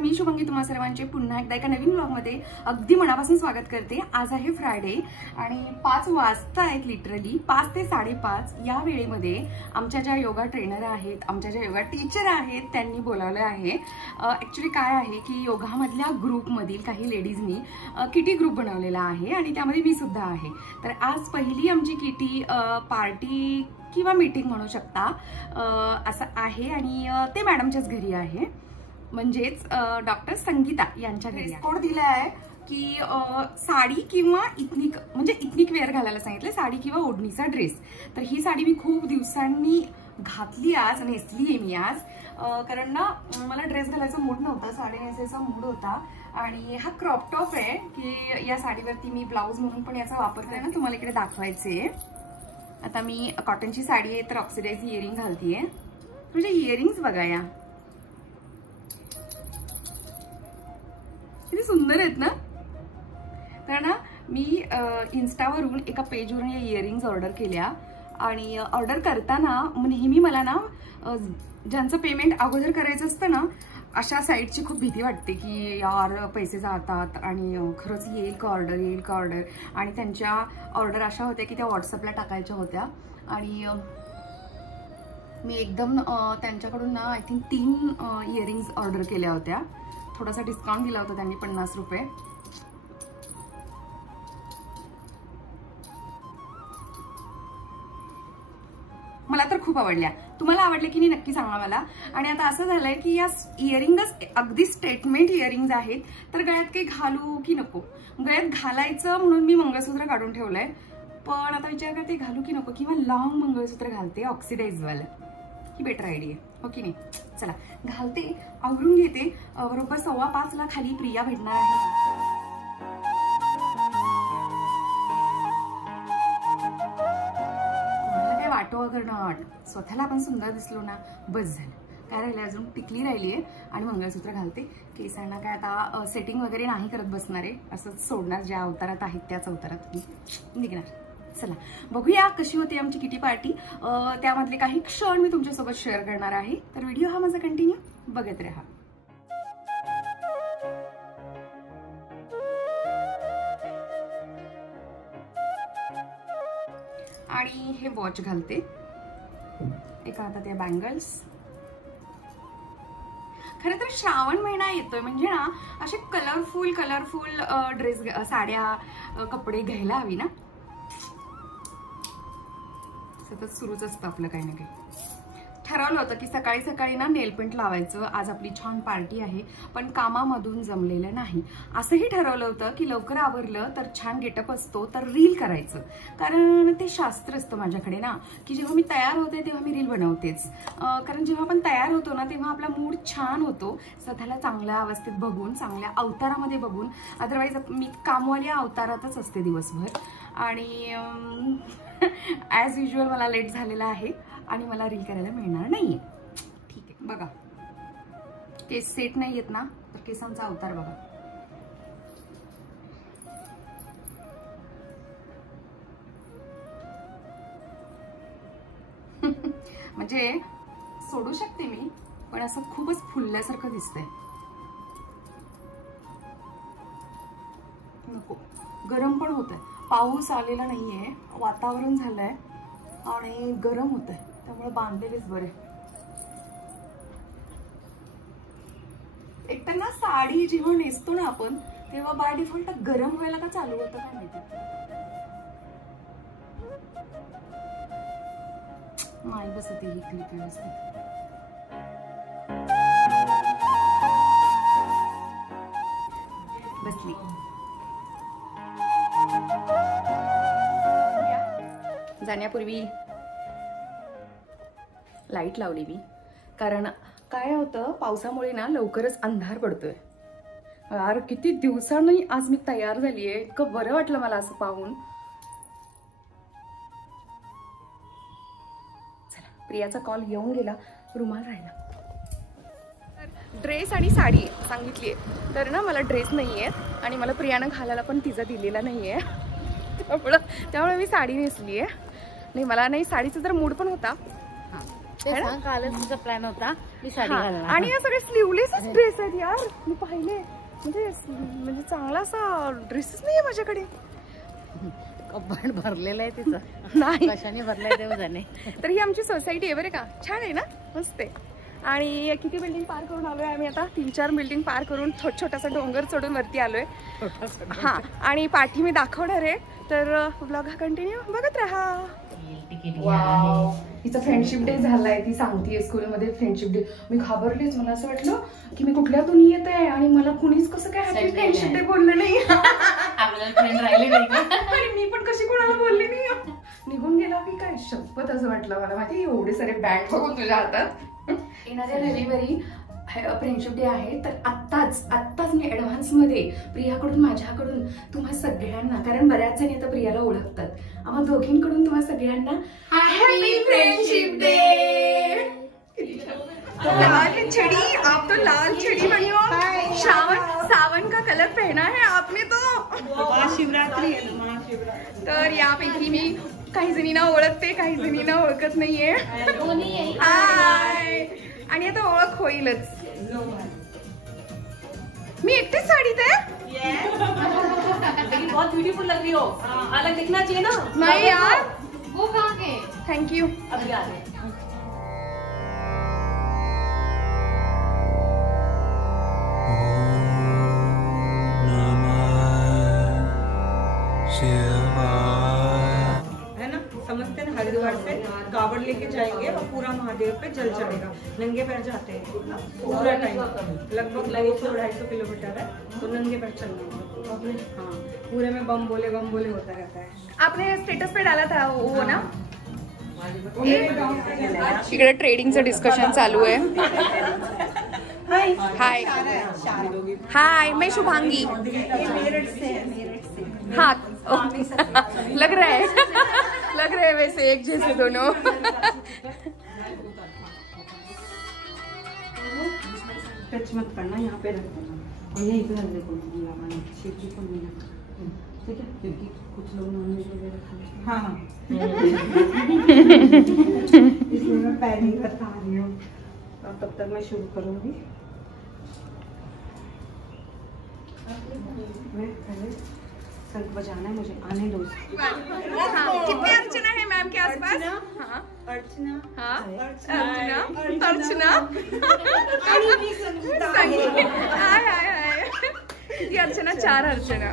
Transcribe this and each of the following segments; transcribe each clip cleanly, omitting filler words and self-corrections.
मी शुभांगी तुम्हा सर्वांचे पुन्हा एकदा एका नवीन व्लॉगमध्ये अगदी मनापासून स्वागत करते। आज आहे फ्रायडे आणि 5 वाजता आहेत, लिटरली 5 ते 5:30 या वेळेमध्ये आमच्या ज्या योगा ट्रेनर आहेत, आमच्या ज्या योगा टीचर आहेत, त्यांनी बोलावलं आहे। ॲक्च्युली काय आहे की योगामधल्या ग्रुपमधील काही लेडीजनी किटी ग्रुप बनवलेला आहे आणि त्यामध्ये मी सुद्धा आहे। तर आज पहिली आमची किटी पार्टी किंवा मीटिंग म्हणू शकता असं आहे आणि ते मॅडमच्याच घरी आहे, म्हणजेच डॉक्टर संगीता यांच्या घरी। कोड दिला आहे की साडी किंवा इथनिक, म्हणजे इथनिक वेअर घालायला सांगितलं, साडी किंवा ओढणीचा ड्रेस। तर ही साडी मी खूप दिवसांनी घातली, आज नेसली आहे मी आज, कारण ना मला ड्रेस घालायचा मूड नव्हता, साडी नेसायचा मूड होता। आणि हा क्रॉप टॉप आहे की या साडीवरती मी ब्लाऊज म्हणून पण याचा वापर करेन ना, तुम्हाला इकडे दाखवायचे। आता मी कॉटनची साडी आहे तर ऑक्सिडाइज इयरिंग घालतीये, म्हणजे इयरिंग्स बघा या किती सुंदर आहेत ना। तर ना मी इन्स्टावरून एका पेजवरून या इयरिंग्स ऑर्डर केल्या आणि ऑर्डर करताना नेहमी मला ना ज्यांचं पेमेंट अगोदर करायचं असतं ना, अशा साईटची खूप भीती वाटते की यार पैसे जातात आणि खरंच येईल का ऑर्डर, आणि त्यांच्या ऑर्डर अशा होत्या की त्या व्हॉट्सअपला टाकायच्या होत्या। आणि मी एकदम त्यांच्याकडून ना आय थिंक 3 इयरिंग्स ऑर्डर केल्या होत्या, थोडासा डिस्काउंट दिला होता त्यांनी 50 रुपये। मला तर खूप आवडल्या, तुम्हाला आवडले की नाही नक्की सांगा मला। आणि आता असं झालंय की या इयरिंगच अगदी स्टेटमेंट इयरिंग्स आहेत, तर गळ्यात काही घालू की नको, गळ्यात घालायचं म्हणून मी मंगळसूत्र काढून ठेवलंय, पण आता विचार करते घालू की नको, किंवा लॉंग मंगळसूत्र घालते ऑक्सिडाइज वाला, ही बेटर आयडिया हो की नाही। चला घालते, आवरून घेते, बरोबर 5:15ला खाली प्रिया भेटणार आहे। वाटो करणार, स्वतःला आपण सुंदर दिसलो ना बस झालं। काय राहिलं, अजून टिकली राहिली आहे आणि मंगळसूत्र घालते। केसांना काय आता सेटिंग वगैरे नाही करत बसणार आहे, असंच सोडणार, ज्या अवतारात आहेत त्याच अवतारात निघणार। चला बघूया कशी होती आमची किटी पार्टी, त्यामधले काही क्षण मी तुमच्यासोबत शेअर करणार आहे, तर व्हिडिओ हा माझा कंटिन्यू बघत राहा। आणि हे वॉच घालते, एका हातात या बँगल्स। खरं तर श्रावण महिना येतोय म्हणजे ना असे कलरफुल ड्रेस, साड्या, कपडे घ्यायला हवी ना, सतत सुरूच असतं आपलं काही ना काही। ठरवलं होतं की सकाळी सकाळी ना नेल पेंट लावायचं, आज आपली छान पार्टी आहे, पण कामामधून जमलेलं नाही। असंही ठरवलं होतं की लवकर आवरलं तर छान गेटअप असतो तर रील करायचं, कारण ते शास्त्र असतं माझ्याकडे ना की जेव्हा मी तयार होते तेव्हा मी रील बनवतेच, कारण जेव्हा आपण तयार होतो ना तेव्हा आपला मूड छान होतो, स्वतःला चांगल्या अवस्थेत बघून, चांगल्या अवतारामध्ये बघून। अदरवाईज मी कामवाल्या अवतारातच असते दिवसभर, आणि ॲज युजल मला लेट झालेला आहे आणि मला रील करायला मिळणार नाहीये। ठीक आहे, बघा केस सेट नाही येत ना, तर केसांचा अवतार बघा। म्हणजे सोडू शकते मी, पण असं खूपच फुलल्यासारखं दिसतंय, नको। गरम पण होतंय, पाऊस आलेला नाहीये, वातावरण झालंय आणि गरम होतंय, त्यामुळे बांधलेलेच बरे। एकतर ना साडी जेव्हा नेसतो ना आपण तेव्हा बाय डिफॉल्ट गरम व्हायला का चालू होतं काय माहिती, नाही बसत ही क्लिप व्यवस्थित। बसली, जाण्यापूर्वी लाईट लावली मी, कारण काय होतं पावसामुळे ना लवकरच अंधार पडतोय। यार किती दिवसांनी आज मी तयार झालीये, इतकं बरं वाटलं मला असं पाहून। चला प्रियाचा कॉल येऊन गेला, रुमाल राहिला। ड्रेस आणि साडी सांगितलीये, तर ना मला ड्रेस नाहीये आणि मला प्रियानं घालायला पण तिचा दिलेला नाहीये, त्यामुळे मी साडी नेसलीये। नाही मला नाही, साडीचा जर मूड पण होता, हां कालच तुझा प्लॅन होता मी साडी घालणार. आणि या सगळे स्लीवलेसच ड्रेस आहेत यार, मी पाहिले. म्हणजे चांगला असा ड्रेसच नाहीये माझ्याकडे. कपाट भरलेलं आहे तिचं. नाही कशाने भरलंय देव जाणे. तर ही आमची सोसायटी आहे बरं का, छान आहे ना, मस्त आहे. आणि किती बिल्डिंग पार करून आलोय आम्ही आता, 3-4 बिल्डिंग पार करून छोटासा डोंगर चढून वरती आलोय. हा, आणि पाठी मी दाखवणार आहे, तर ब्लॉग हा कंटिन्यू बघत राहा. वाव, तिचा फ्रेंडशिप डे झालाय, ती सांगतीये स्कूलमध्ये फ्रेंडशिप डे. मी घाबरलीच, मला असं वाटलं की मी कुठल्या दुनियेत आहे आणि मला कुणीच कसं काय हॅपी फ्रेंडशिप डे बोललं नाही. आपल्याला फ्रेंड राहिले नाही. आणि मी पण कशी कोणाला बोलले नाही. निघून गेला मी काय, शपथ असं वाटलं मला. माहिती एवढे सारे बॅग बघून तुझ्या हातात. येणाऱ्या रविवारी फ्रेंडशिप डे आहे, तर आत्ताच मी ऍडव्हान्स मध्ये प्रियाकडून, माझ्याकडून तुम्हा सगळ्यांना, कारण बऱ्याच जणी आता प्रियाला ओळखतात, आम्हा दोघींकडून तुम्हा सगळ्यांना हॅपी फ्रेंडशिप डे. तो लाल छड़ी, आप तो लाल छड़ी बनी हो. सावन का कलर पहना है आपने तो. शिवरात्री. तर यापैकी मी काही जणींना ओळखते, काही जणींना ओळखत नाहीये. हाय. आणि आता ओळख होईलच. मी एकटीच साडीत आहे. बहुत ब्यूटीफुल लग रही हो. अलग दिखना चाहिए ना. नाही यार, वो कहाँ के. थँक्यू. अभी आ गए. समझते हैं, हरिद्वार से कावड़ लेके जाएंगे और पूरा महादेव पे जल चढ़ेगा. नंगे पैर जाते हैं पूरा टाइम, लगभग 200-250 किलोमीटर है, तो नंगे पैर चलना है. हाँ, पूरे में बम बोले होता रहता है. आपने स्टेटस पे डाला था वो ना. इकडे ट्रेडिंगचं डिस्कशन चालू आहे. हाय हाय, मैं शुभांगी. हाँ, लग रहा है वैसे एक जैसे दोनों. टच मत करना, यहाँ पे रख देना और यहीं पे रख देखो. शिवजी को नहीं रखना, ठीक है, क्योंकि कुछ लोग नॉनवेज वगैरह खाते हैं. हाँ. इसलिए मैं पहले ही बता रही हूँ. तब तक मैं शुरू करूँगी. मैं पहले शंख बजाना है, मुझे आने दो. हाँ, कितनी अर्चना है मैम के आसपास? हाँ, अर्चना. हाँ, अर्चना. हाय. किती अर्चना? 4 अर्चना.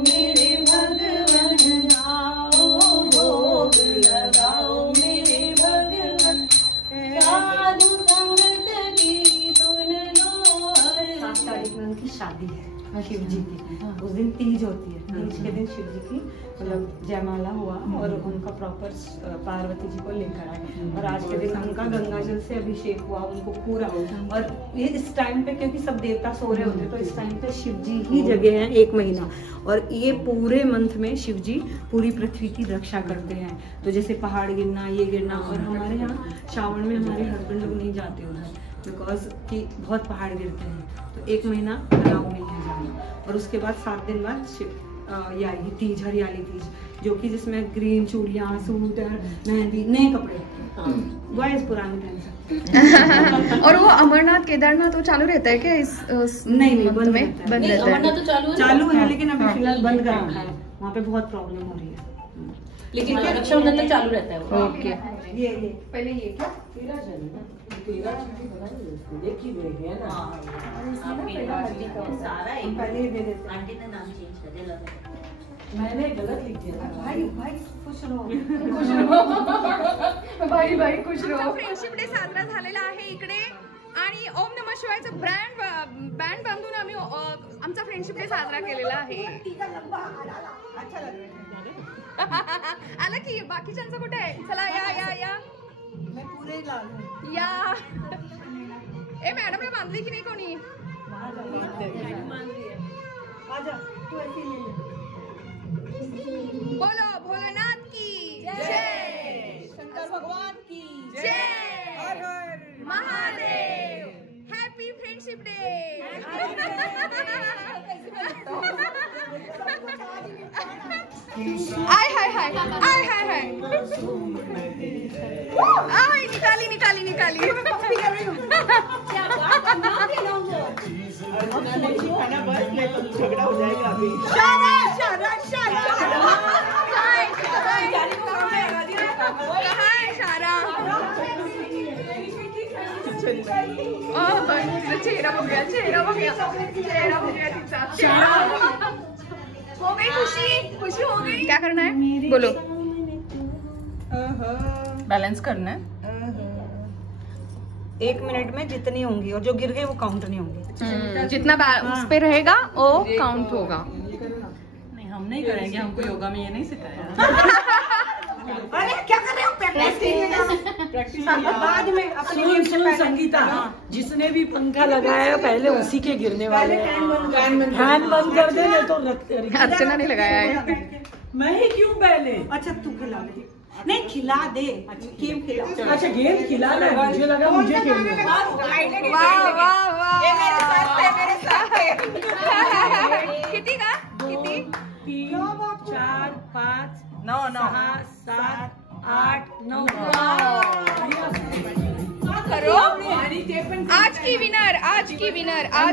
मेरे भगवान आओ भोग लगाओ मेरे भगवान साधु संगत की सुन लो 7 तारीख में उनकी शादी है शिव जी की। उस दिन तीज होती है, तीज के दिन शिव जी की मतलब जयमाला हुआ और उनका प्रॉपर पार्वती जी को लेकर आए और आज के दिन उनका गंगा जल से अभिषेक हुआ उनको पूरा। और ये इस टाइम पे क्योंकि सब देवता सो रहे होते तो इस टाइम पे शिव जी ही जगह हैं 1 महीना और ये पूरे मंथ में शिव जी पूरी पृथ्वी की रक्षा करते हैं। तो जैसे पहाड़ गिरना ये गिरना और हमारे यहाँ श्रावण में हमारे हस्बैंड लोग नहीं जाते उधर बिकॉज कि बहुत पहाड़ गिरते हैं तो 1 महीना अलाउ नहीं है जाना। और उसके बाद 7 दिन बाद ये आएगी तीज, हरियाली तीज, जो कि जिसमें ग्रीन चूड़ियाँ, सूट, मेहंदी, नए कपड़े बॉयज पुराने पहन सकते। और वो अमरनाथ केदारनाथ वो चालू रहता है क्या इस नहीं बंद रहता है? अमरनाथ तो चालू है लेकिन अभी फिलहाल बंद कर रखा है, वहाँ पे बहुत प्रॉब्लम हो रही है। लेकिन रक्षाबंधन तक चालू रहता है वो। ओके, ये पहले ये क्या पहले ही दे देते हैं। आंटी ने नाम चेंज कर दिया। मैंने गलत लिख दिया। भाई खुश रहो। भाई खुश रहो। फ्रेंडशिप डे साजरा झालेला आहे इकडे आणि ओम नमः शिवायचं बँड बांधून आम्ही आमचा फ्रेंडशिप डे साजरा केलेला आहे। आला की बाकीच्यांचं कुठे आहे? चला या मैं पूरे लाल हूँ। या ए मॅडमने बांधली की नाही कोणी? आजा तू ऐसे ही ले ले। बोलो भोलेनाथ की जय, शंकर भगवान की जय, हर हर महादेव, हैप्पी फ्रेंडशिप डे। आय हाय हाय आय हाय हाय आय निकाली झगड़ा हो जाएगा अभी। चेहरा हो गया तिचा। हो गई खुशी हो गई। क्या करना है बोलो? बैलेंस करना है। 1 मिनट में जितनी होंगी और जो गिर गई वो काउंट नहीं होंगी। जितना उस पे रहेगा वो काउंट होगा। नहीं हम नहीं करेंगे, हमको योगा में ये नहीं सिखाया। अरे क्या कर रहे हो? प्रैक्टिस बाद में अपनी सुन संगीता, जिसने भी पंखा लगाया पहले उसी के गिरने वाले फैन बंद कर दे नहीं तो अर्चना ने लगाया है। मैं ही क्यों पहले? अच्छा तू खिला दे। नहीं खिला दे। गेम खिला। अच्छा गेम खिलाना है, मुझे लगा मुझे खेलना। वाह मेरे साथ किती का? किती? 3 4 5 9 6 7 8 9। करो आज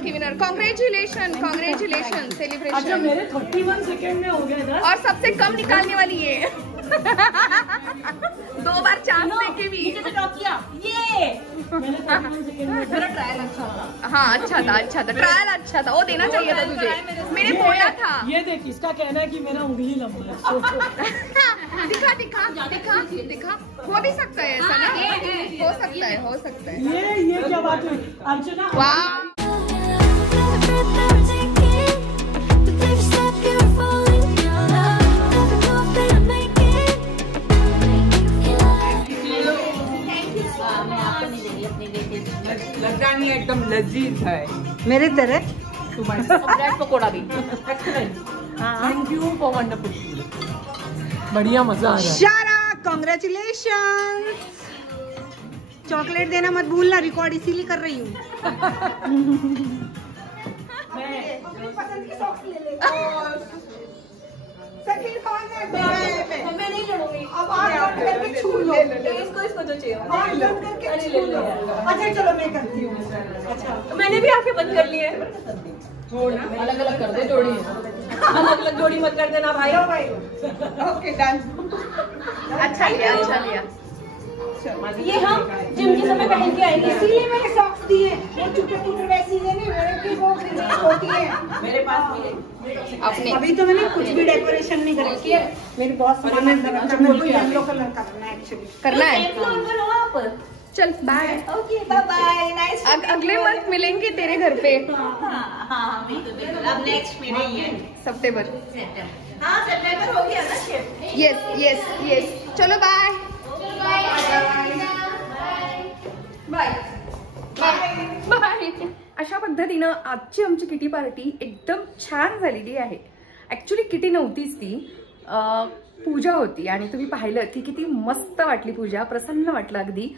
की विनर कॉन्ग्रेचुलेशन अच्छा सेलिब्रेशन। मेरे 31 सेकंड में हो गया। और सबसे कम निकालने वाली ये 2 बार चांस देके भी ट्रायल अच्छा हाँ अच्छा था ट्रायल अच्छा था। वो देना चाहिए था तुझे, मैंने बोला था। ये देख इसका कहना है कि मेरा उंगली लंबा है। सोचो। दिखा हो भी सकता है ऐसा ना? हो सकता है। ये क्या बात हुई अर्चना? वाह लज्जानी एकदम लजीज है मेरे तरह। ब्रेड पकोड़ा भी। Thank you for wonderful. बढ़िया मजा आ रहा है। शारा कॉन्ग्रेचुलेशन। चॉकलेट देना मत भूलना, रिकॉर्ड इसीलिए कर रही हूँ। मैं नहीं लड़ूंगी। अब आप करके छू लो। इसको जो चाहिए। अच्छा चलो मैं करती हूँ। अच्छा तो मैंने भी आंखें बंद कर ली है। अलग अलग कर दे जोड़ी। अलग अलग जोड़ी मत कर देना भाई। Okay done. अच्छा लिया ये हम जिम के समय पहन के आएंगे। इसीलिए मैंने सॉक्स दिए, वो चुटर वैसी है नहीं, मेरे की वो रिलीज होती है मेरे पास भी है। अपने अभी तो मैंने कुछ भी डेकोरेशन नहीं करी है, मेरे बहुत सामान अंदर रखा है। मेरे को येलो कलर का करना है एक्चुअली। करना है। सेम फ्लोर पर हो आप? चल bye. Okay bye bye, nice. अगले मंथ मिलेंगे तेरे घर पे। हाँ बिल्कुल। अब नेक्स्ट मेरे ही है सितंबर। हाँ सितंबर हो गया ना शेफ। येस येस येस, चलो बाय बाय बाय। अशा पद्धतीनं आजची आमची किटी पार्टी एकदम छान झालेली आहे। ऍक्च्युली किटी नव्हतीच ती, पूजा होती आणि तुम्ही पाहिलं की किती मस्त वाटली पूजा, प्रसन्न वाटलं अगदी।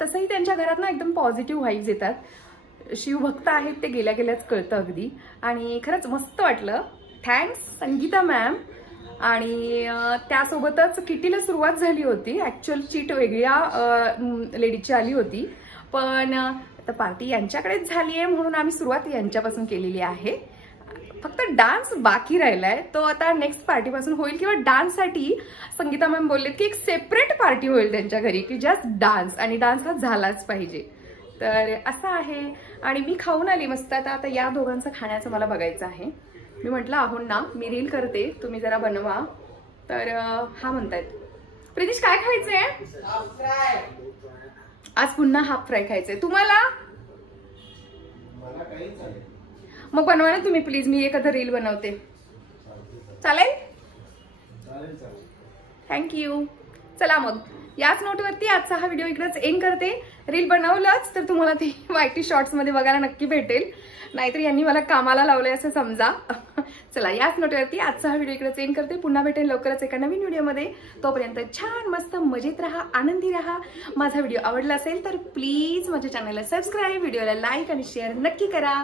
तसंही त्यांच्या घरात ना एकदम पॉझिटिव्ह वाईब्स येतात। शिवभक्त आहेत ते गेल्या गेल्याच कळतं अगदी, आणि खरंच मस्त वाटलं। थँक्स संगीता मॅम। आणि त्यासोबतच किटीला सुरुवात झाली होती। ऍक्च्युअल चीट वेगळ्या लेडीजची आली होती, पण आता पार्टी यांच्याकडेच झाली आहे म्हणून आम्ही सुरुवात यांच्यापासून केलेली आहे। फक्त डान्स बाकी राहिलाय, तो आता नेक्स्ट पार्टीपासून होईल, किंवा डान्ससाठी संगीता मॅम बोललेत की एक सेपरेट पार्टी होईल त्यांच्या घरी की जस्ट डान्स, आणि डान्स हा झालाच पाहिजे। तर असं आहे। आणि मी खाऊन आली मस्त। आता या दोघांचं खाण्याचं मला बघायचं आहे। मी म्हटलं आहो ना मी रील करते, तुम्ही जरा बनवा। तर हा म्हणतायत प्रितीश काय खायचंय? आज पुन्हा हाफ फ्राय खायचंय तुम्हाला? मग बनवा ना तुम्ही प्लीज, मी एखादं रील बनवते। चालेल? थँक्यू। चला मग याच नोटवरती आजचा हा व्हिडिओ इकडेच एंड करते। रील बनवलंच तर तुम्हाला ते वायटी शॉर्ट्स मध्ये बघायला नक्की भेटेल, नाहीतर यांनी मला कामाला लावलंय असं समजा। चला याच नोटवरती आजचा हा व्हिडिओ इकडेच एंड करते। पुन्हा भेटेल लवकरच एका नवीन व्हिडिओमध्ये। तोपर्यंत छान मस्त मजेत राहा, आनंदी राहा। माझा व्हिडिओ आवडला असेल तर प्लीज माझ्या चॅनलला सबस्क्राईब, व्हिडिओला लाईक आणि शेअर नक्की करा।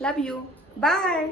Love you, bye.